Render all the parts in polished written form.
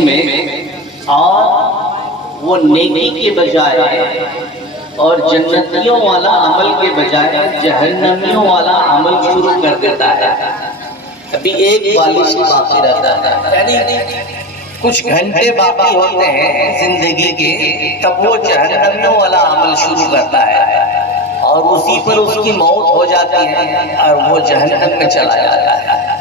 میں اور وہ نیکی کے بجائے اور جنتیوں والا عمل کے بجائے جہنمیوں والا عمل شروع کر دیتا ہے. ابھی ایک بالش باقی رہتا ہے، یعنی کچھ گھنٹے باقی ہوتے ہیں زندگی کے، تب وہ جہنمیوں والا عمل شروع کرتا ہے اور اسی پر اس کی موت ہو جاتی ہے اور وہ جہنم میں چلا جاتا ہے.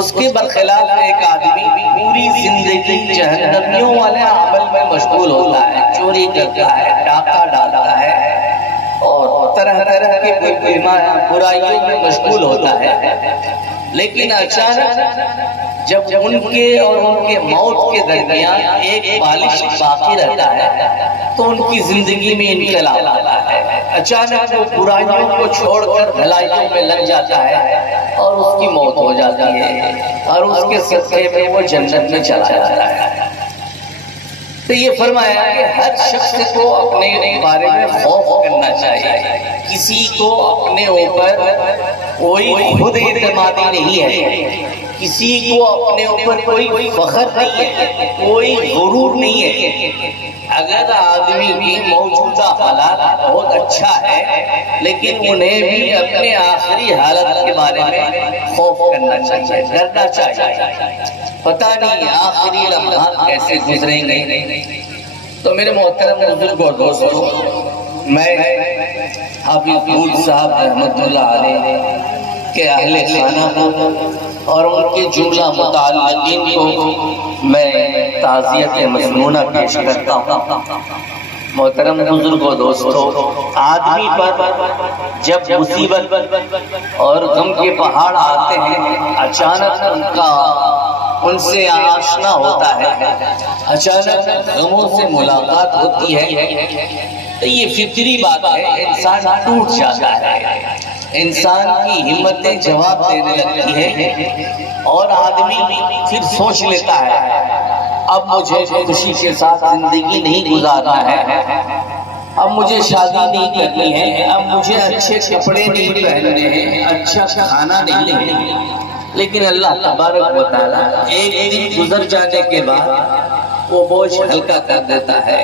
اس کے برخلاف ایک آدمی پوری زندگی جہنمیوں والے عمل میں مشغول ہوتا ہے، چوری کرتا ہے، ڈاکہ ڈالتا ہے اور طرح طرح کی برائیوں میں مشغول ہوتا ہے. لیکن اچانک جب ان کے اور ان کے موت کے درمیان ایک بالش باقی رہتا ہے تو ان کی زندگی میں انقلاب آتا ہے. اچانک وہ برائیوں کو چھوڑ کر بھلائیوں میں لگ جاتا ہے اور اس کی موت ہو جاتی ہے اور اس کے صدقے میں وہ جنت میں چلا جاتا ہے. تو یہ فرمایا کہ ہر شخص کو اپنے بارے میں خوف کرنا چاہیے. کسی کو اپنے اوپر کوئی خود اعتمادی نہیں ہے، کسی کو اپنے اوپر کوئی فخر نہیں ہے، کوئی غرور نہیں ہے. اگر آدمی کی موجودہ حالات بہت اچھا ہے لیکن انہیں بھی اپنے آخری حالت کے بارے میں خوف کرنا چاہیے، ڈرنا چاہیے. پتہ نہیں آخری لمحات کیسے گزریں گے. تو میرے محترم بزرگ اور دوستوں، میں حافظ پھول صاحب رحمۃ اللہ علیہ کے اہل خانہ کو اور ان کے جملہ متعلقین کو میں تعزیت مسنونہ پیش کرتا ہوں. محترم بزرگ و دوستو، آدمی پر جب مصیبت اور غم کے پہاڑ آتے ہیں، اچانک ان سے آشنا ہوتا ہے، اچانک غموں سے ملاقات ہوتی ہے، تو یہ فطری بات ہے، انسان ٹوٹ جاتا ہے، انسان کی ہمتیں جواب دینے لگتی ہے اور آدمی پھر سوچ لیتا ہے اب مجھے خوشی کے ساتھ زندگی نہیں گزارنا ہے، اب مجھے شادی نہیں کرنی ہے، اب مجھے اچھے کپڑے نہیں پہننے ہیں، اچھا کھانا نہیں لینا ہے. لیکن اللہ تبارک و تعالی ایک دن گزر جانے کے بعد وہ بوجھ ہلکا کر دیتا ہے.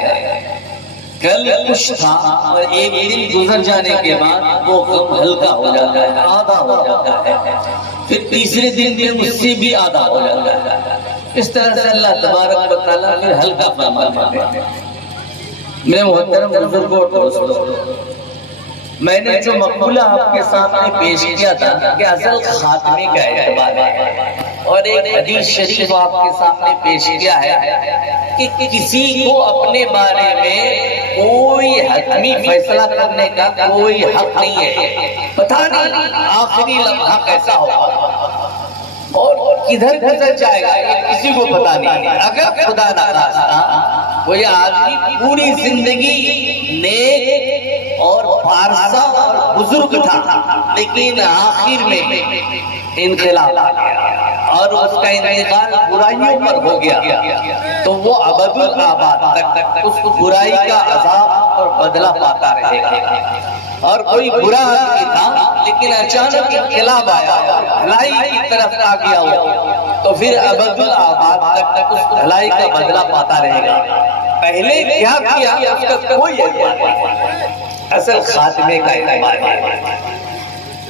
کل کچھ تھا اور ایک دن گزر جانے کے بعد وہ غم ہلکا ہو جاتا ہے، آدھا ہو جاتا ہے، پھر تیسرے دن بھی اس سے بھی آدھا ہو جاتا ہے. اس طرح سے اللہ تبارک و تعالیٰ پھر ہلکا فرماتے ہیں. میرے محترم بزرگوں اور دوستوں، میں نے جو مقولہ آپ کے سامنے پیش کیا تھا کہ اصل خاتمے کا اعتبار ہے، اور ایک حدیث شریف آپ کے سامنے پیش کیا ہے کہ کسی کو اپنے بارے میں کوئی حتمی فیصلہ کرنے کا کوئی حق نہیں ہے. پتہ نہیں آخری لمحہ کیسا ہوگا اور کدھر گزر جائے گا، یہ کسی کو پتہ نہیں. اگر خدا نخواستہ کوئی آدمی پوری زندگی نیک اور پارسا اور بزرگ تھا لیکن آخر میں انقلاب آ گیا اور اس کا انتقال برائیوں پر ہو گیا، تو وہ ابد الآباد تک اس برائی کا عذاب اور بدلہ پاتا رہے گا. اور کوئی برا آدمی تھا لیکن اچانک انقلاب آیا، بھلائی کی طرف آ گیا ہو، تو پھر ابد الآباد تک اس بھلائی کا بدلہ پاتا رہے گا. پہلے کیا کیا اس کا کوئی اعتبار نہیں، اصل خاتمے کا اعتبار ہے.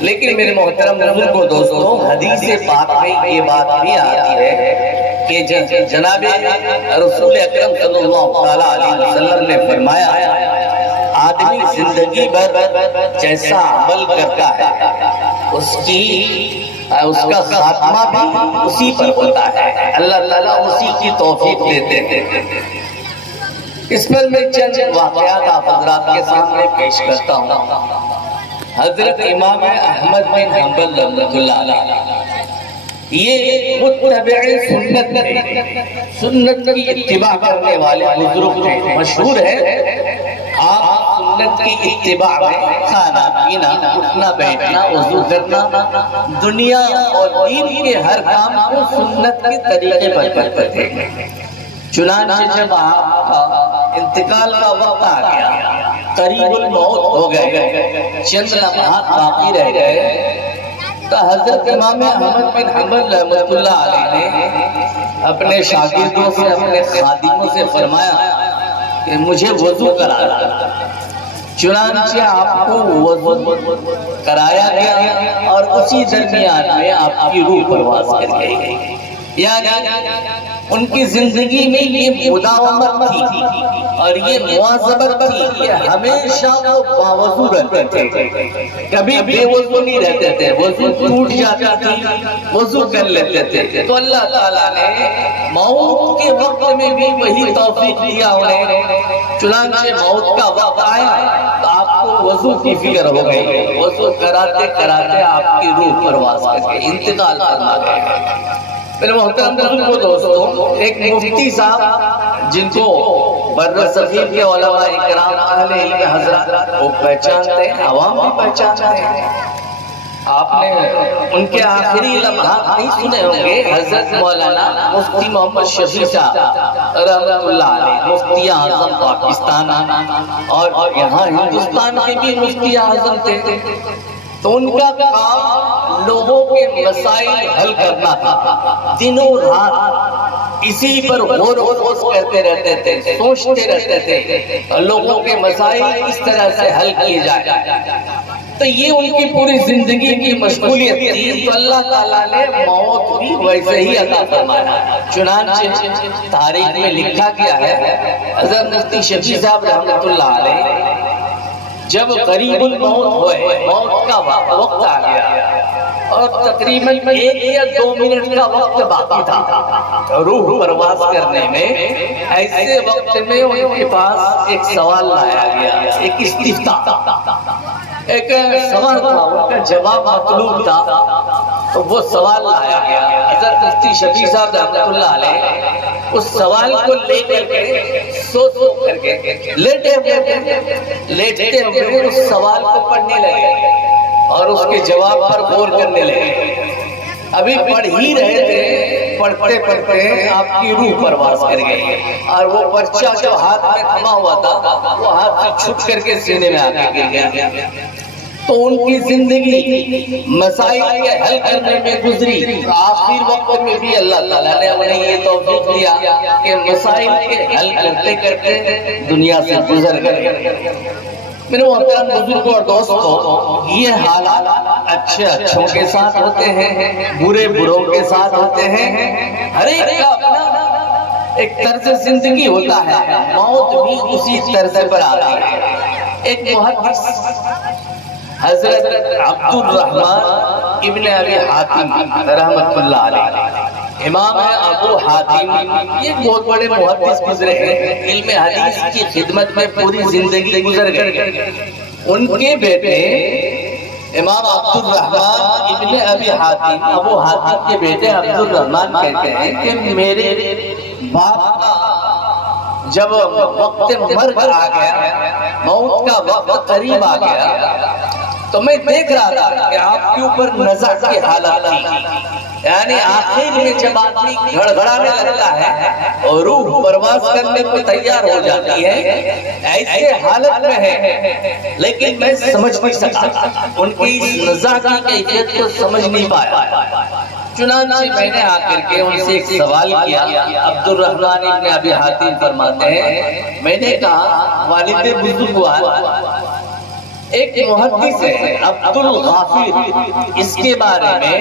لیکن میرے محترم بزرگوں دوستوں، حدیث پاک میں یہ بات بھی آتی ہے کہ جناب رسول اکرم صلی اللہ علیہ وسلم نے فرمایا آدمی زندگی بھر جیسا عمل کرتا ہے اس کا خاتمہ بھی اسی پر ہوتا ہے. اللہ تعالیٰ اسی کی توفیق دیتے ہیں. اس پر میں چند واقعات آپ حضرات کے سامنے پیش کرتا ہوں. حضرت امام احمد بن حنبل رحمۃ اللہ علیہ یہ متبع سنت تھے، سنت کی اتباع کرنے والے بزرگ تھے. مشہور ہے آپ سنت کی اتباع میں کھانا پینا، اٹھنا بیٹھنا، وضو کرنا، دنیا اور دین کے ہر کام کو سنت کے طریقے پر کرتے تھے. چنانچہ جب آپ کا انتقال کا وقت آ گیا، قریب الموت ہو گئے، چند لمحات باقی رہ گئے، تو حضرت امام احمد بن حنبل رحمۃ اللہ علیہ نے اپنے شاگردوں سے اپنے خادموں سے فرمایا کہ مجھے وضو کرانا، چنانچہ آپ کو وضو کرایا گیا اور اسی درمیان میں آپ کی روح پرواز کر گئی۔ یعنی ان کی زندگی میں یہ مداومت تھی اور یہ مواظبت تھی کہ ہمیشہ وہ باوضو رہتے تھے، کبھی بے وضو نہیں رہتے تھے، وضو ٹوٹ جاتا تھا وضو کر لیتے تھے۔ تو اللہ تعالیٰ نے موت کے وقت میں بھی وہی توفیق دیا انہیں، چنانچہ موت کا وقت آیا تو آپ کو وضو کی فکر ہو گئی، وضو کراتے کراتے آپ کی روح پرواز کر گئی، انتقال فرما گئے۔ میرے محترم دوستوں، ایک مفتی صاحب جن کو برصغیر کے علماء اکرام اہل علم حضرات وہ پہچانتے ہیں، عوام بھی پہچانتے ہیں، آپ نے ان کے آخری لمحات نہیں سنے ہوں گے۔ حضرت مولانا مفتی محمد شفیع صاحب رحمۃ اللہ علیہ، مفتی اعظم پاکستان اور یہاں ہندوستان کے بھی مفتی اعظم تھے، تو ان کا کام لوگوں کے مسائل حل کرنا تھا، دنوں رات اسی پر غور و خوض کرتے رہتے تھے، سوچتے رہتے تھے لوگوں کے مسائل اس طرح سے حل کیے جائیں۔ تو یہ ان کی پوری زندگی کی مشغولیت تھی، تو اللہ تعالیٰ نے موت بھی ویسے ہی عطا فرمایا۔ چنانچہ تاریخ میں لکھا گیا ہے، حضرت مفتی شفیع صاحب رحمۃ اللہ علیہ جب قریب الموت ہوئے، موت کا وقت آ گیا اور تقریباً 1 یا 2 منٹ کا وقت باقی تھا روح پرواز کرنے میں، ایسے وقت میں ان کے پاس ایک سوال لایا گیا، ایک استفتاء، ایک سوال تھا، ان کا جواب مطلوب تھا، تو وہ سوال لایا گیا۔ حضرت مفتی شفیع صاحب رحمۃ اللہ علیہ اس سوال کو لے کر کے سوچ کر کے لیٹتے ہوئے اس سوال کو پڑھنے لگے اور اس کے جواب پر غور کرنے لگے۔ ابھی پڑھ ہی رہے تھے، پڑھتے پڑھتے آپ کی روح پرواز کر گئی اور وہ پرچہ جو ہاتھ میں تھما ہوا تھا وہ ہاتھ سے چھٹ کر کے سینے میں آ کے گر گیا۔ تو ان کی زندگی مسائل کے حل کرنے میں گزری، آخر وقت میں بھی اللہ تعالیٰ نے انہیں یہ توفیق دیا کہ مسائل کے حل کرتے کرتے دنیا سے گزر گئے۔ میرے محترم بزرگوں اور دوستوں، یہ حالات اچھے اچھوں کے ساتھ ہوتے ہیں، برے بروں کے ساتھ ہوتے ہیں، ہر ایک کا اپنا ایک طرز زندگی ہوتا ہے، موت بھی اسی طرز پر آتی ہے۔ ایک محدث حضرت عبد الرحمن ابن ابی حاتم رحمۃ اللہ علیہ، امام ابو حاتم، یہ بہت بڑے محدث گزرے ہیں، علم حدیث کی خدمت میں پوری زندگی گزر گئے۔ ان کے بیٹے امام عبد الرحمن ابن ابی حاتم، ابو حاتم کے بیٹے عبد الرحمن کہتے ہیں کہ میرے باپ کا جب وقت مرگ آ گیا، موت کا وقت قریب آ گیا، تو میں دیکھ رہا تھا کہ آپ کے اوپر نزع کی حالت تھی، یعنی آخر میں جب آدمی گھڑگھڑانے لگتا ہے اور روح پرواز کرنے کو تیار ہو جاتی ہے، ایسے حالت میں ہے، لیکن میں سمجھ نہیں سکا، ان کی اس نزع کی کیفیت کو سمجھ نہیں پایا۔ چنانچہ میں نے آ کر کے ان سے ایک سوال کیا۔ عبد الرحمن ابن ابی حاتم فرماتے ہیں، میں نے کہا والد بزرگوار، ایک محدث ہے عبد الغافر، اس کے بارے میں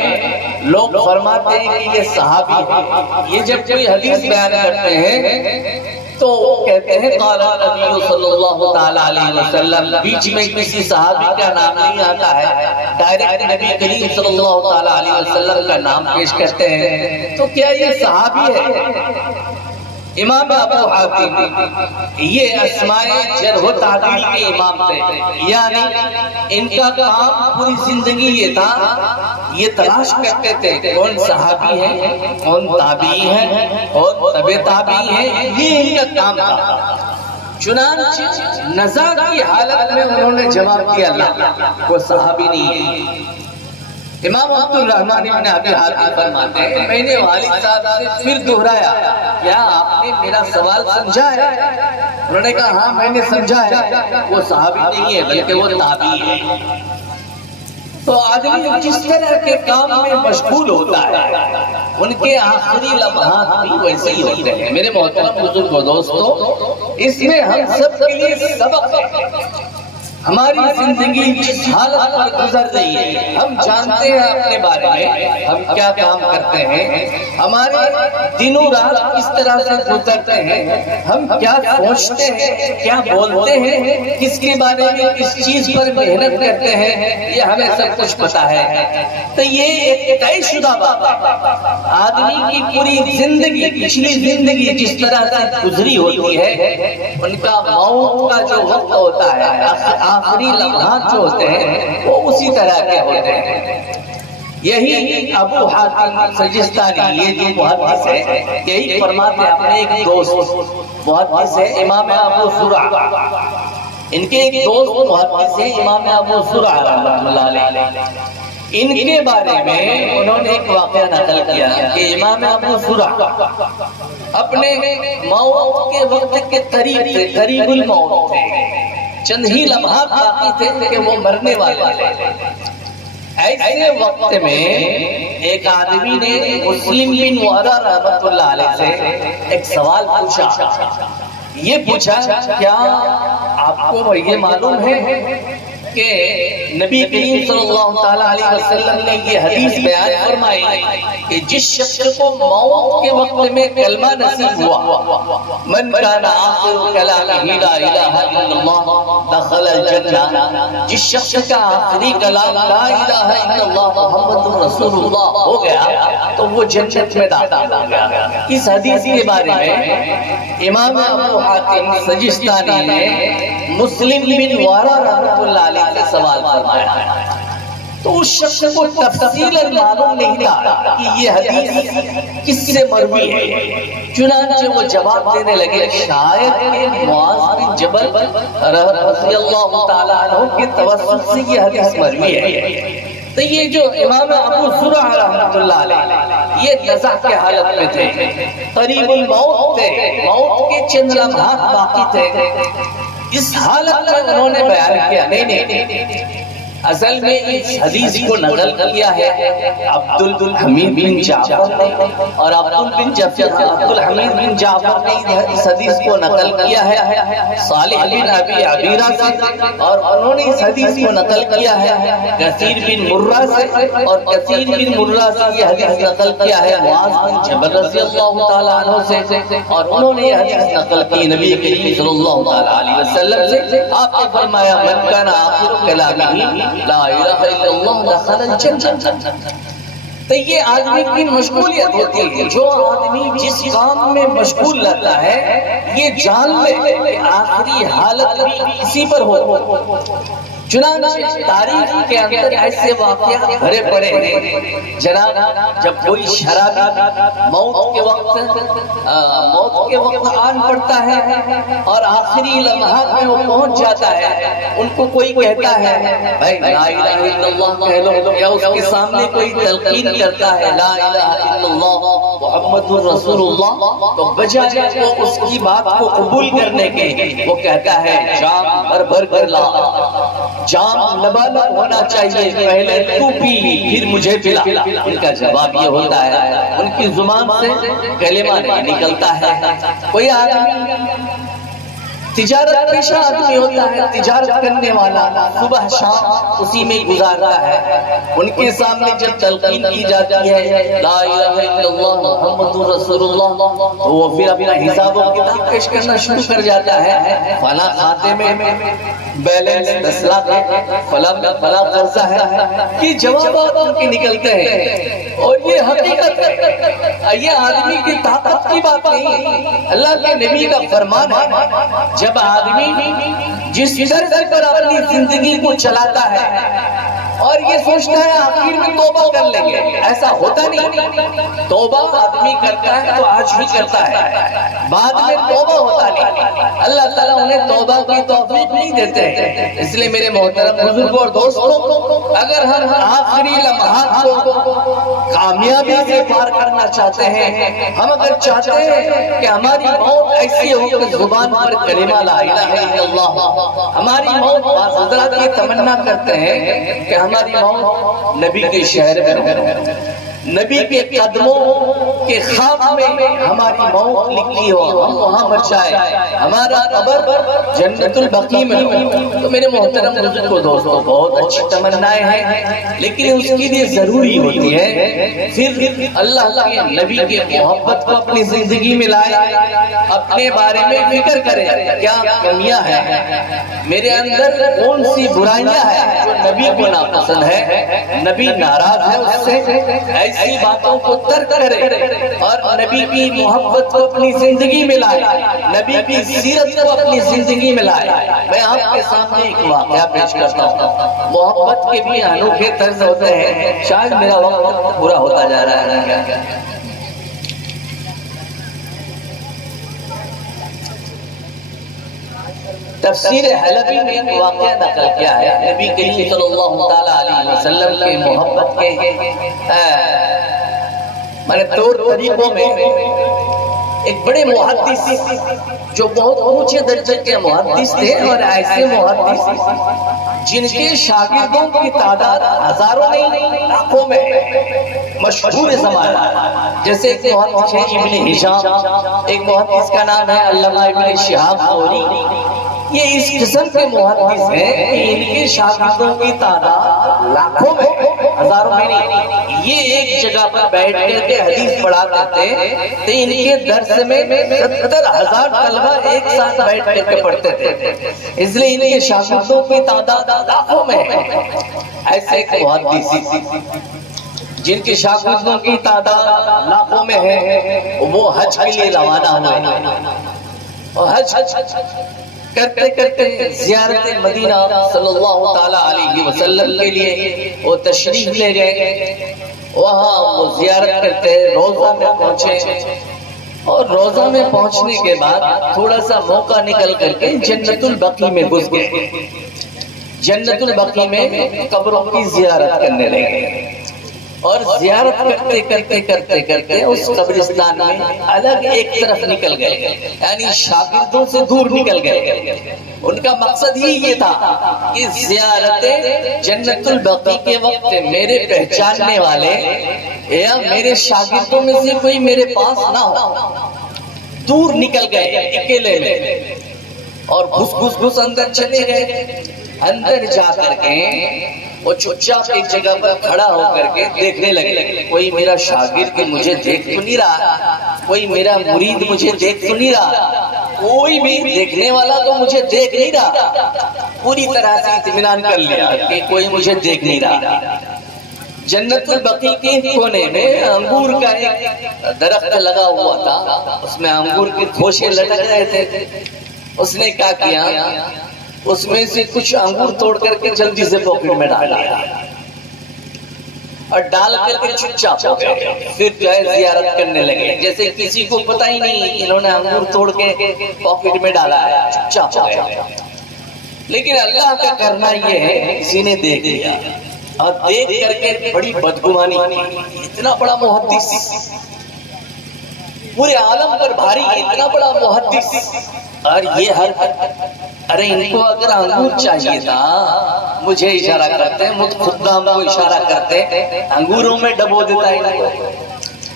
لوگ فرماتے ہیں کہ یہ صحابی ہے، یہ جب کوئی حدیث بیان کرتے ہیں تو کہتے ہیں قال نبی صلی اللہ تعالی علیہ وسلم، بیچ میں کسی صحابی کا نام نہیں آتا ہے، ڈائریکٹ نبی کریم صلی اللہ تعالی علیہ وسلم کا نام پیش کرتے ہیں، تو کیا یہ صحابی ہے؟ امام ابو حاتم یہ اسماء جرح و تعدیل کے امام تھے، یعنی ان کا کام پوری زندگی یہ تھا، یہ تلاش کرتے تھے کون صحابی ہے، کون تابعی ہے، کون تبع تابعی ہے، یہ ان کا کام تھا۔ چنانچہ نزع کی حالت میں انہوں نے جواب دیا اللہ وہ صحابی نہیں ہے۔ امام عبد الرحمن ابن ابی حاتم فرماتے ہیں، میں نے والد صاحب سے پھر دہرایا، کیا آپ نے میرا سوال سمجھا ہے؟ انہوں نے کہا ہاں میں نے سمجھا ہے، وہ صحابی نہیں ہے بلکہ وہ تابعی ہے۔ تو آدمی جس طرح کے کام میں مشغول ہوتا ہے ان کے آخری لمحات بھی ویسے ہی ہوتے ہیں۔ میرے محترم بزرگ و دوستو، اس میں ہم سب کے لیے سبق ہے۔ ہماری زندگی جس حالت پر گزر رہی ہے، ہم جانتے ہیں اپنے بارے میں ہم کیا کام کرتے ہیں، ہمارے دنوں رات کس طرح سے گزرتے ہیں، ہم کیا سوچتے ہیں، کیا بولتے ہیں، کس کے بارے میں کس چیز پر محنت کرتے ہیں، یہ ہمیں سب کچھ پتا ہے۔ تو یہ ایک طے شدہ بات ہے۔ آدمی کی پوری زندگی، پچھلی زندگی جس طرح سے گزری ہوتی ہے، ان کا موت کا جو وقت ہوتا ہے، آخری لمحات جو ہوتے ہیں وہ اسی طرح کے ہوتے ہیں۔ یہی ابو حاتم سجستانی، یہ جو محدث ہے، یہی فرماتے ہیں۔ اپنے ایک دوست محدث ہے امام ابو زرع، ان کے ایک دوست محدث ہے امام ابو زرع رحمۃ اللہ علیہ۔ ان کے بارے میں انہوں نے ایک واقعہ نقل کیا کہ امام ابو زرع اپنے موت کے وقت کے قریب الموت تھے، چند ہی لمحات باقی تھے کہ وہ مرنے والے تھے۔ ایسے وقت میں ایک آدمی نے مسلم بن وہرہ رحمۃ اللہ علیہ سے ایک سوال پوچھا۔ یہ پوچھا، کیا آپ کو یہ معلوم ہے کہ نبی کریم صلی اللہ تعالیٰ علیہ وسلم نے یہ حدیث بیان فرمائی کہ جس شخص کو موت کے وقت میں کلمہ نصیب ہوا، من کان آخر کلامہ لا الہ الا اللہ دخل الجنہ، جس شخص کا آخری کلام لا الہ الا اللہ محمد رسول اللہ ہو گیا تو وہ جنت میں داخل ہو گیا۔ اس حدیث کے بارے میں امام ابو حاتم سجستانی نے مسلم بن وہرہ رحمۃ اللہ علیہ سے سوال فرمایا، تو اس شخص کو تفصیلاً معلوم نہیں تھا کہ یہ حدیث کس سے مروی ہے۔ چنانچہ وہ جواب دینے لگے، شاید کہ معاذ بن جبل رضی اللہ تعالیٰ عنہ کے توسط سے یہ حدیث مروی ہے۔ تو یہ جو امام ابو زرع رحمۃ اللہ علیہ یہ نزع کے حالت میں تھے، قریب الموت تھے، موت کے چند لمحات باقی تھے۔ اس حالت میں انہوں نے بیان کیا، نہیں، اصل میں اس حدیث کو نقل کیا ہے عبد الحمید بن جعفر نے، اور عبد الحمید بن جعفر نے اس حدیث کو نقل کیا ہے صالح بن ابی عبیرہ سے، اور انہوں نے اس حدیث کو نقل کیا ہے کثیر بن مرہ سے، اور کثیر بن مرہ سے یہ حدیث نقل کیا ہے معاذ بن جبل رضی اللہ تعالیٰ عنہ سے، اور انہوں نے یہ حدیث نقل کی نبی کریم صلی اللہ تعالیٰ علیہ وسلم سے۔ آپ نے فرمایا، من کان آخر کلامہ لا الہ الا اللہ دخل الجنہ۔ تو یہ آدمی کی مشغولیت ہوتی ہے، جو آدمی جس کام میں مشغول رہتا ہے یہ جان لے کہ آخری حالت بھی اسی پر ہو۔ چنانچہ تاریخ کے اندر ایسے واقعات بھرے پڑے ہیں۔ جناب، جب کوئی شرابی موت کے وقت آن پڑتا ہے اور آخری لمحات میں وہ پہنچ جاتا ہے، ان کو کوئی کہتا ہے بھائی لا الہ الا اللہ کہہ لو، یا اس کے سامنے کوئی تلقین کرتا ہے لا الہ الا اللہ محمد رسول اللہ، تو بجائے وہ اس کی بات کو قبول کرنے کے وہ کہتا ہے جام بھر کر لا، جام لبالب ہونا چاہیے، پہلے تو پی پھر مجھے پلا۔ ان کا جواب یہ ہوتا ہے، ان کی زبان سے کلمہ نہیں نکلتا ہے۔ کوئی آدمی تجارت پیشہ آدمی ہوتا ہے، تجارت کرنے والا، صبح شام اسی میں گزارتا ہے، ان کے سامنے جب تلقین کی جاتی ہے لا الہ الا اللہ محمد رسول اللہ، تو وہ پھر اپنا حساب و کتاب پیش کرنا شروع کر جاتا ہے، فلاں کھاتے میں بیلنس 10 لاکھ ہے، فلاں قرضہ ہے، یہ جوابات ان کے نکلتے ہیں، اور یہ حقیقت ہے، یہ آدمی کی طاقت کی بات نہیں، اللہ کے نبی کا فرمان ہے۔ جب آدمی جس طرز پر اپنی زندگی کو چلاتا ہے اور یہ سوچتا ہے آخر میں توبہ کر لیں گے، ایسا ہوتا نہیں۔ توبہ آدمی کرتا ہے تو آج بھی کرتا ہے، بعد میں توبہ ہوتا نہیں۔ اللہ تعالیٰ انہیں توبہ کی توفیق نہیں دیتے ہیں۔ اس لیے میرے محترم بزرگوں اور دوستوں، اگر ہم آخری لمحات کو کامیابی سے پار کرنا چاہتے ہیں، ہم اگر چاہتے ہیں کہ ہماری موت ایسی ہو کہ زبان پر کلمہ لا الہ الا اللہ، ہماری موت بعض حضرات یہ تمنا کرتے ہیں کہ ہماری موت نبی کے شہر میں ہو، نبی کے قدموں کے خواب میں ہماری موت لکھی ہو، ہم وہاں مر جائیں، ہمارا قبر جنت البقیع میں ہو۔ تو میرے محترم بزرگ کو دوستو، بہت اچھی تمنائیں ہیں، لیکن اس کے لیے ضروری ہوتی ہے پھر اللہ کے نبی کے محبت کو اپنی زندگی میں لائے، اپنے بارے میں فکر کرے کیا کمیاں ہیں میرے اندر، کون سی برائیاں ہیں جو نبی کو ناپسند ہے، نبی ناراض ہے اس سے، ایسی باتوں کو ترک کرے اور نبی کی محبت کو اپنی زندگی میں لائے، نبی کی سیرت کو اپنی زندگی میں لائے۔ میں آپ کے سامنے ایک واقعہ پیش کرتا ہوں، محبت کے بھی انوکھے طرز ہوتے ہیں، شاید میرا وقت پورا ہوتا جا رہا ہے۔ تفسیر حلبی میں ایک واقعہ نقل کیا ہے، نبی کریم صلی اللہ تعالیٰ علیہ وسلم کے محبت کے طور طریقوں میں ایک بڑے محدث جو بہت اونچے درجے کے محدث تھے، اور ایسے محدث جن کے شاگردوں کی تعداد ہزاروں نہیں لاکھوں میں مشہور زمانہ، جیسے ایک محدث ہے ابن ہشام، ایک محدث کا نام ہے علامہ ابن شہاب زہری۔ یہ اس قسم کے محدث ہیں کہ ان کے شاگردوں کی تعداد لاکھوں میں، ہزاروں میں نہیں۔ یہ ایک جگہ پر بیٹھ کر کے حدیث پڑھا کرتے تو ان کے درس میں 70,000 طلبہ ایک ساتھ بیٹھ کر کے پڑھتے تھے، اس لیے ان کے شاگردوں کی تعداد لاکھوں میں ہے۔ ایسے ایک محدث جن کے شاگردوں کی تعداد لاکھوں میں ہے، وہ حج کے لیے روانہ ہوئے، اور حج کرتے کرتے زیارت مدینہ صلی اللہ تعالیٰ علیہ وسلم کے لیے وہ تشریف لے گئے، وہاں وہ زیارت کرتے روضہ میں پہنچے، اور روضہ میں پہنچنے کے بعد تھوڑا سا موقع نکل کر کے جنت البقیع میں گھس گئے، جنت البقیع میں قبروں کی زیارت کرنے لگے، اور زیارت کرتے کرتے کرتے کرتے اس قبرستان میں الگ ایک طرف نکل گئے، یعنی شاگردوں سے دور نکل گئے۔ ان کا مقصد ہی یہ تھا کہ زیارت جنت البقیع کے وقت میرے پہچاننے والے یا میرے شاگردوں میں سے کوئی میرے پاس نہ ہو، دور نکل گئے اکیلے میں، اور گھس گھس اندر چلے گئے۔ اندر جا کر کے وہ چپ چاپ ایک جگہ پر کھڑا ہو کر کے دیکھنے لگے، کوئی میرا شاگرد مجھے دیکھ تو نہیں رہا، کوئی میرا مرید مجھے دیکھ تو نہیں رہا، کوئی بھی دیکھنے والا تو مجھے دیکھ نہیں رہا۔ پوری طرح سے اطمینان کر لیا کہ کوئی مجھے دیکھ نہیں رہا۔ جنت البقیع کے کونے میں انگور کا ایک درخت لگا ہوا تھا، اس میں انگور کے خوشے لٹک رہے تھے۔ اس نے کیا کیا، اس میں سے کچھ انگور توڑ کر کے جلدی سے پاکٹ میں ڈال دیا، اور ڈال کر کے چپ چاپ ہو گئے۔ پھر جو ہے زیارت کرنے لگے، جیسے کسی کو پتہ ہی نہیں انہوں نے انگور توڑ کے پاکٹ میں ڈالا ہے، چپ چاپ ہو گئے۔ لیکن اللہ کا کرنا یہ ہے، کسی نے دیکھ لیا، اور دیکھ کر کے بڑی بدگمانی کی، اتنا بڑا محدث، پورے عالم پر بھاری اتنا بڑا محدث، اور یہ ارے ان کو اگر انگور چاہیے تھا، مجھے اشارہ کرتے، مجھ خدام کو اشارہ کرتے، انگوروں میں ڈبو دیتا ہے۔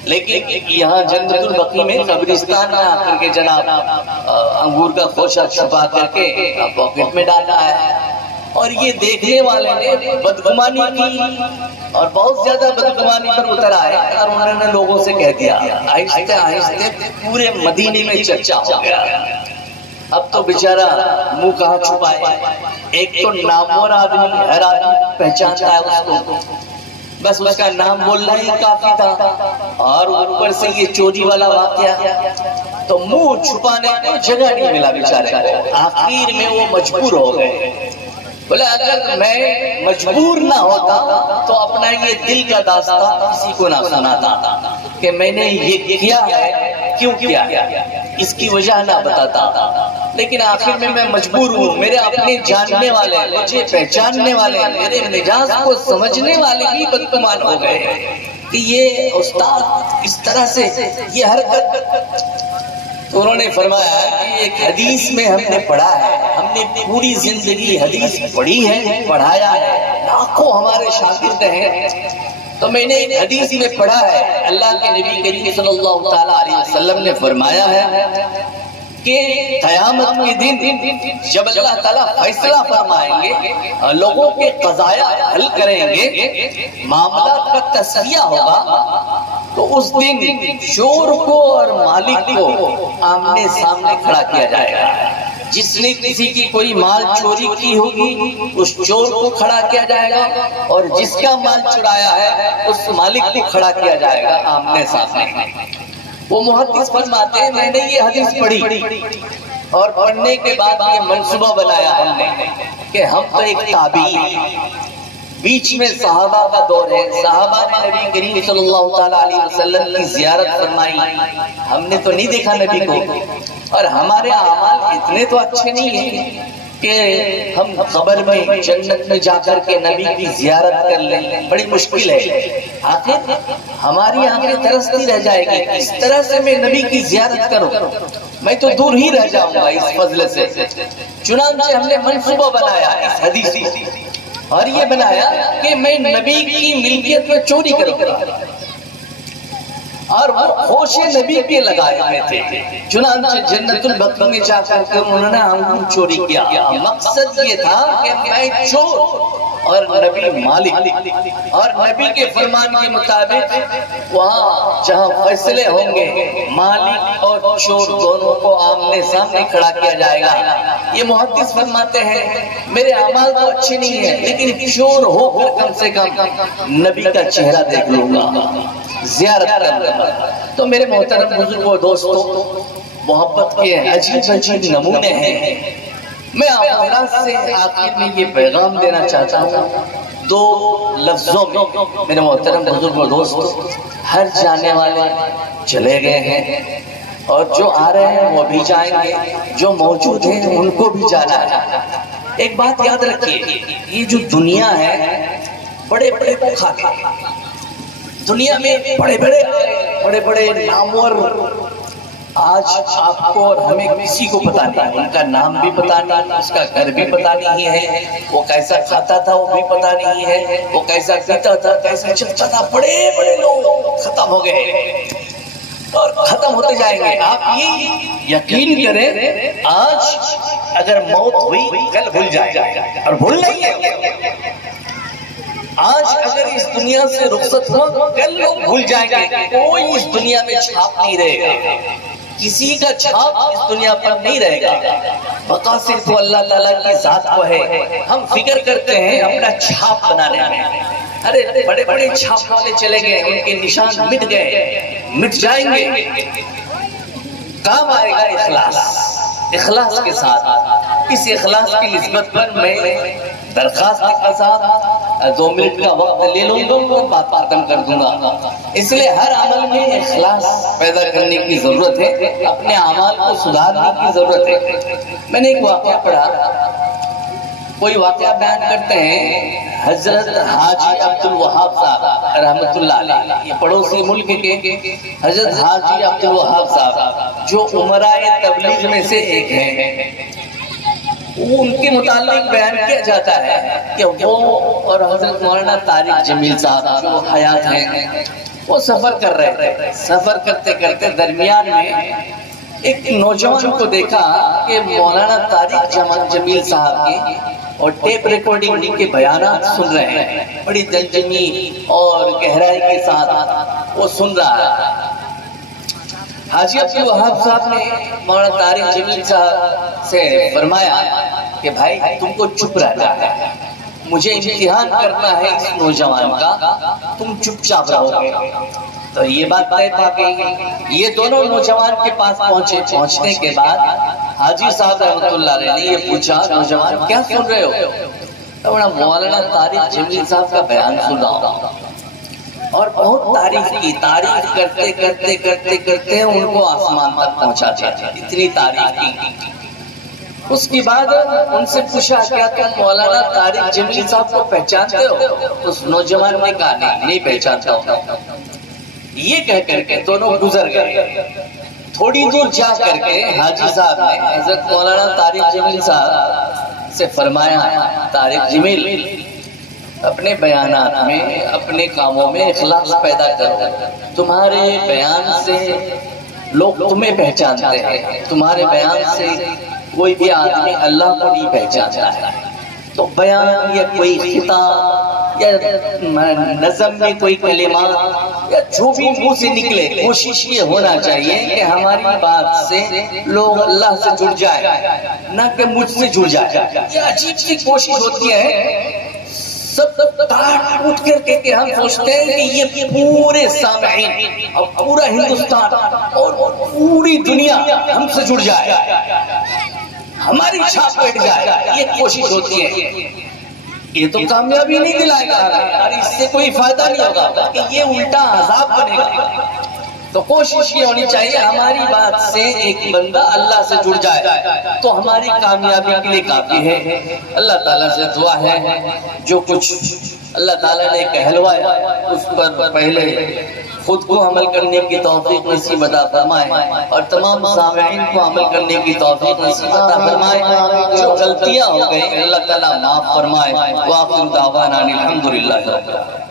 لیکن یہاں جنت البقیع میں قبرستان میں آ کر کے جناب انگور کا خوشہ چھپا کر کے پاکٹ میں ڈالا ہے، اور یہ دیکھنے والے نے بدگمانی کی، اور بہت زیادہ بدگمانی پر اتر آئے، اور انہوں نے لوگوں سے کہہ دیا، آہستہ آہستہ پورے مدینے میں چرچا ہو گیا۔ اب تو بیچارہ منہ کہاں چھپائے، ایک تو نامور آدمی، ہر آدمی پہچانتا ہے اس کو، بس اس کا نام بولنا ہی کافی تھا، اور اوپر سے یہ چوری والا واقعہ، تو منہ چھپانے کو جگہ نہیں ملا بیچارے کو۔ آخر میں وہ مجبور ہو گئے، بولے اگر میں مجبور نہ ہوتا تو اپنا یہ دل کا داستان کسی کو نہ سناتا کہ میں نے یہ کیا ہے، کیوں کیا، اس کی وجہ نہ بتاتا، لیکن آخر میں مجبور ہوں۔ میرے اپنے جاننے والے، مجھے پہچاننے والے، میرے مزاج کو سمجھنے والے بھی بدگمان ہو گئے کہ یہ استاد اس طرح سے یہ حرکت۔ تو انہوں نے فرمایا کہ ایک حدیث میں ہم نے پڑھا ہے، ہم نے پوری زندگی حدیث پڑھی ہے، پڑھایا ہے، لاکھوں ہمارے شاگرد ہیں. تو میں نے ایک حدیث میں پڑھا ہے اللہ کے نبی کریم صلی اللہ تعالیٰ علیہ وسلم نے فرمایا ہے کہ قیامت کے دن جب اللہ تعالیٰ فیصلہ فرمائیں گے، لوگوں کے قضایا حل کریں گے، معاملات کا تصفیہ ہوگا، تو اس دن چور کو اور مالک کو آمنے سامنے کھڑا کیا جائے گا. جس نے کسی کی کوئی مال چوری کی ہوگی اس چور کو کھڑا کیا جائے گا، اور جس کا مال چرایا ہے اس مالک کو کھڑا کیا جائے گا آمنے سامنے. وہ محدث فرماتے ہیں میں نے یہ حدیث پڑھی اور پڑھنے کے بعد یہ منصوبہ بنایا ہم نے کہ ہم تو ایک تابعی، بیچ میں صحابہ کا دور ہے، صحابہ نے نبی کریم صلی اللہ تعالیٰ علیہ وسلم کی زیارت فرمائی، ہم نے تو نہیں دیکھا نبی کو، اور ہمارے اعمال اتنے تو اچھے نہیں ہیں کہ ہم قبر میں جنت میں جا کر کے نبی کی زیارت کر لیں. بڑی مشکل ہے، آخر ہماری آنکھیں ترستی رہ جائے گی اس طرح سے میں نبی کی زیارت کروں، میں تو دور ہی رہ جاؤں گا اس فضل سے. چنانچہ ہم نے منصوبہ بنایا اس حدیث سے، اور یہ بنایا کہ میں نبی کی ملکیت میں چوری کروں گا، اور وہ ہوش نبی کے لگائے ہوئے تھے. چنانچہ جنت البقیع میں جا کر کے انہوں نے انگور چوری کیا. مقصد یہ تھا کہ میں چور اور نبی مالک، اور نبی کے فرمان کے مطابق وہاں جہاں فیصلے ہوں گے مالک اور چور دونوں کو آمنے سامنے کھڑا کیا جائے گا. یہ محدث فرماتے ہیں میرے اعمال تو اچھے نہیں ہیں لیکن چور ہو کر کم سے کم نبی کا چہرہ دیکھ لوں گا، زیارت کر لوں گا. تو میرے محترم بزرگوں دوستوں، محبت کے عجیب عجیب نمونے ہیں. میں آپ حضرات سے آخر میں یہ پیغام دینا چاہتا ہوں دو لفظوں میں. میرے محترم بزرگوں دوستوں، ہر جانے والے چلے گئے ہیں اور جو آ رہے ہیں وہ بھی جائیں گے، جو موجود ہیں ان کو بھی جانا ہے. ایک بات یاد رکھیے، یہ جو دنیا ہے بڑے بڑے کو کھا کے، دنیا میں بڑے بڑے نامور آج آپ کو اور ہمیں کسی کو پتا نہیں، ان کا نام بھی پتا نہیں، اس کا گھر بھی پتا نہیں ہے، وہ کیسا کھاتا تھا وہ بھی پتا نہیں ہے، وہ کیسا پیتا تھا کیسا چلتا تھا. بڑے بڑے لوگ ختم ہو گئے اور ختم ہوتے جائیں گے. آپ یہ یقین کریں آج اگر موت ہوئی کل بھول جائے اور بھول نہیں ہے. آج اگر اس دنیا سے رخصت ہوا کل لوگ بھول جائیں گے. کوئی اس دنیا میں چھاپ نہیں رہے گا، کسی کا چھاپ اس دنیا پر نہیں رہے گا. بقا صرف اللہ تعالیٰ کی ذات کو ہے. ہم فکر کرتے ہیں اپنا چھاپ بنانے میں، ارے بڑے بڑے چھاپ والے چلے گئے، ان کے نشان مٹ گئے، مٹ جائیں گے. کام آئے گا اخلاص کے ساتھ. اس اخلاص کی نسبت پر میں درخواست کے ساتھ 2 منٹ کا وقت لے لوں گا، بات ختم کر دوں گا. اس لیے ہر عمل میں اخلاص پیدا کرنے کی ضرورت ہے، اپنے اعمال کو سدھارنے کی ضرورت ہے. میں نے ایک واقعہ پڑھا، کوئی واقعہ بیان کرتے ہیں حضرت حاجی عبد الوہاب صاحب رحمۃ اللہ علیہ، یہ پڑوسی ملک کے حضرت حاجی عبد الوہاب صاحب جو امرائے تبلیغ میں سے ایک ہیں. ان کے متعلق بیان کیا جاتا ہے کہ وہ اور حضرت مولانا طارق جمیل صاحب جو حیات ہیں وہ سفر کر رہے تھے. سفر کرتے کرتے درمیان میں ایک نوجوان کو دیکھا کہ مولانا طارق جمیل صاحب کے اور ٹیپ ریکارڈنگ کے بیانات سن رہے ہیں. بڑی دلجمی اور گہرائی کے ساتھ وہ سن رہا ہے. حاجی عبد الوہاب صاحب نے مولانا طارق جمیل صاحب سے فرمایا کہ بھائی تم کو چپ رہنا ہے، مجھے امتحان کرنا ہے اس نوجوان کا، تم چپ چاپ رہو گے. تو یہ بات طے تھا کہ یہ دونوں نوجوان کے پاس پہنچنے کے بعد حاجی صاحب رحمۃ اللہ علیہ نے یہ پوچھا نوجوان کیا سن رہے ہو؟ تو مولانا طارق جمیل صاحب کا بیان سن رہا ہوں. اور بہت تعریف کرتے کرتے کرتے کرتے ان کو آسمان تک پہنچا دیا. اتنی تعریف کی. اس کے بعد ان سے پوچھا کیا تم مولانا طارق جمیل صاحب کو پہچانتے ہو؟ اس نوجوان نے کہا نہیں پہچانتا ہوں. یہ کہہ کر کے دونوں گزر گئے. تھوڑی دور جا کر کے حاجی صاحب نے حضرت مولانا طارق جمیل صاحب سے فرمایا طارق جمیل اپنے بیانات میں اپنے کاموں میں اخلاص پیدا کرو. تمہارے بیان سے لوگ تمہیں پہچانتے ہیں، تمہارے بیان سے کوئی بھی آدمی اللہ کو نہیں پہچانتا ہے. تو بیان یا کوئی خطاب یا نظم میں کوئی کلمات یا جو بھی منہ سے نکلے، کوشش یہ ہونا چاہیے کہ ہماری بات سے لوگ اللہ سے جڑ جائے، نہ کہ مجھ سے جڑ جائے. یہ عجیب سی کوشش ہوتی ہے، سب ٹاٹ اٹھ کر کے ہم سوچتے ہیں کہ یہ پورے سامعین اور پورا ہندوستان اور پوری دنیا ہم سے جڑ جائے، ہماری چھاپ بیٹھ جائے. یہ کوشش ہوتی ہے. یہ تو کامیابی نہیں دلائے گا اور اس سے کوئی فائدہ نہیں ہوگا، بلکہ یہ الٹا عذاب بنے گا. تو کوشش یہ ہونی چاہیے ہماری بات سے ایک بندہ اللہ سے جڑ جائے تو ہماری کامیابی کے لیے کافی ہے. اللہ تعالیٰ سے دعا ہے جو کچھ اللہ تعالیٰ نے کہلوایا اس پر پہلے خود کو عمل کرنے کی توفیق نصیب عطا فرمائے اور تمام سامعین کو عمل کرنے کی توفیق نصیب عطا فرمائے. جو غلطیاں ہو گئی اللہ تعالیٰ معاف فرمائے. وآخر دعوانا الحمدللہ رب العالمین.